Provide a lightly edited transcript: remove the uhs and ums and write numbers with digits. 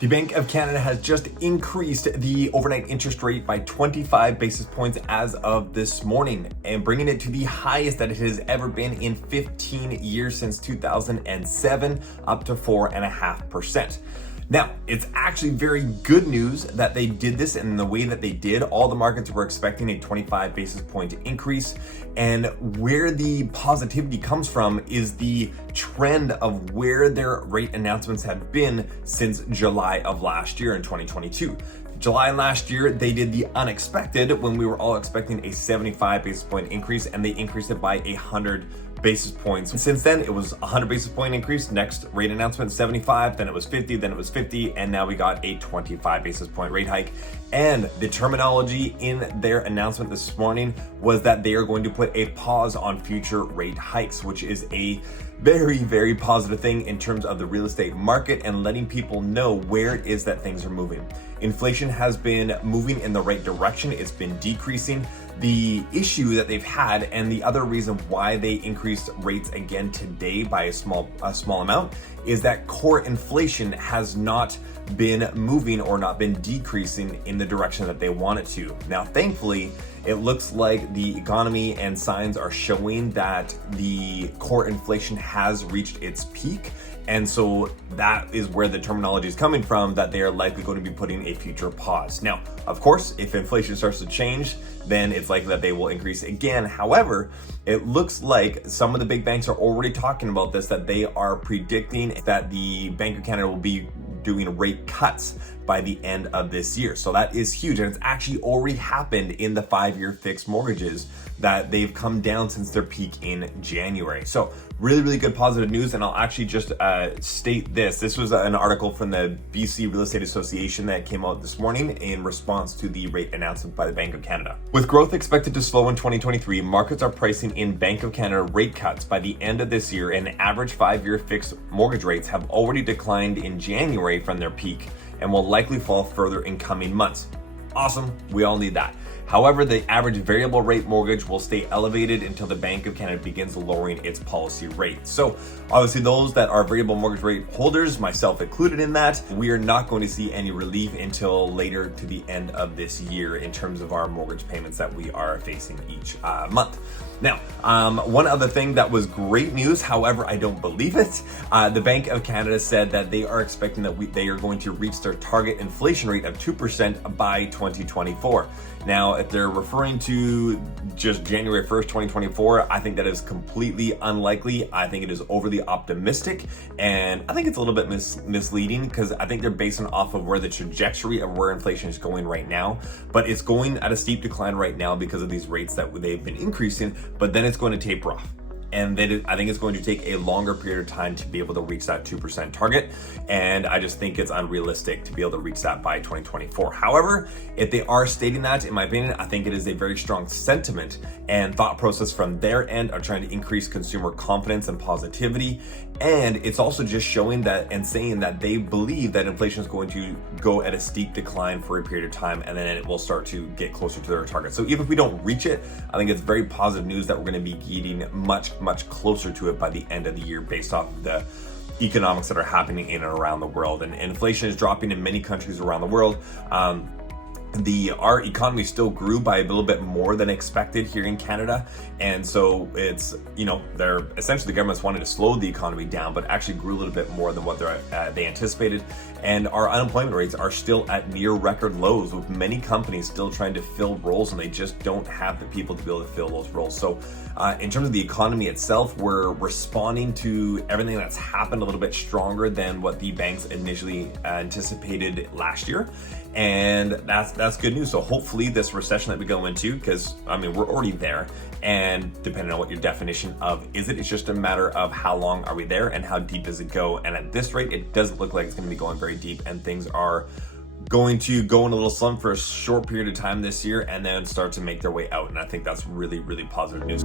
The Bank of Canada has just increased the overnight interest rate by 25 basis points as of this morning, and bringing it to the highest that it has ever been in 15 years since 2007, up to 4.5%. Now, it's actually very good news that they did this in the way that they did. All the markets were expecting a 25 basis point increase. And where the positivity comes from is the trend of where their rate announcements have been since July of last year in 2022. July last year, they did the unexpected when we were all expecting a 75 basis point increase, and they increased it by 100 basis points. And since then, it was 100 basis point increase. Next rate announcement, 75, then it was 50, then it was 50, and now we got a 25 basis point rate hike. And the terminology in their announcement this morning was that they are going to put a pause on future rate hikes, which is a very, very positive thing in terms of the real estate market and letting people know where it is that things are moving. Inflation has been moving in the right direction. It's been decreasing. The issue that they've had, and the other reason why they increased rates again today by a small amount, is that core inflation has not been moving or not been decreasing in the direction that they want it to. Now, thankfully, it looks like the economy and signs are showing that the core inflation has reached its peak. And so that is where the terminology is coming from, that they are likely going to be putting a future pause. Now, of course, if inflation starts to change, then it's likely that they will increase again. However, it looks like some of the big banks are already talking about this, that they are predicting that the Bank of Canada will be doing rate cuts by the end of this year. So that is huge. And it's actually already happened in the 5-year fixed mortgages, that they've come down since their peak in January. So really, really good positive news. And I'll actually just state this. This was an article from the BC Real Estate Association that came out this morning in response to the rate announcement by the Bank of Canada. With growth expected to slow in 2023, markets are pricing in Bank of Canada rate cuts by the end of this year, and average 5-year fixed mortgage rates have already declined in January from their peak and will likely fall further in coming months. Awesome, we all need that. However, the average variable rate mortgage will stay elevated until the Bank of Canada begins lowering its policy rate. So obviously those that are variable mortgage rate holders, myself included in that, we are not going to see any relief until later to the end of this year in terms of our mortgage payments that we are facing each month. Now, one other thing that was great news, however, I don't believe it. The Bank of Canada said that they are expecting that they are going to reach their target inflation rate of 2% by 2024. Now, if they're referring to just January 1st, 2024, I think that is completely unlikely. I think it is overly optimistic, and I think it's a little bit misleading, because I think they're basing off of where the trajectory of where inflation is going right now. But it's going at a steep decline right now because of these rates that they've been increasing, but then it's going to taper off. And then I think it's going to take a longer period of time to be able to reach that 2% target. And I just think it's unrealistic to be able to reach that by 2024. However, if they are stating that, in my opinion, I think it is a very strong sentiment and thought process from their end of trying to increase consumer confidence and positivity. And it's also just showing that and saying that they believe that inflation is going to go at a steep decline for a period of time, and then it will start to get closer to their target. So even if we don't reach it, I think it's very positive news that we're going to be getting much closer to it by the end of the year, based off of the economics that are happening in and around the world. And inflation is dropping in many countries around the world. Our economy still grew by a little bit more than expected here in Canada, and so it's, they're essentially, the government's wanted to slow the economy down, but actually grew a little bit more than what they anticipated. And our unemployment rates are still at near record lows, with many companies still trying to fill roles, and they just don't have the people to be able to fill those roles. So in terms of the economy itself, we're responding to everything that's happened a little bit stronger than what the banks initially anticipated last year. And that's good news. So hopefully this recession that we go into, because we're already there, and depending on what your definition of it's just a matter of how long are we there and how deep does it go. And at this rate, it doesn't look like it's going to be going very deep, and things are going to go in a little slump for a short period of time this year and then start to make their way out. And I think that's really, really positive news.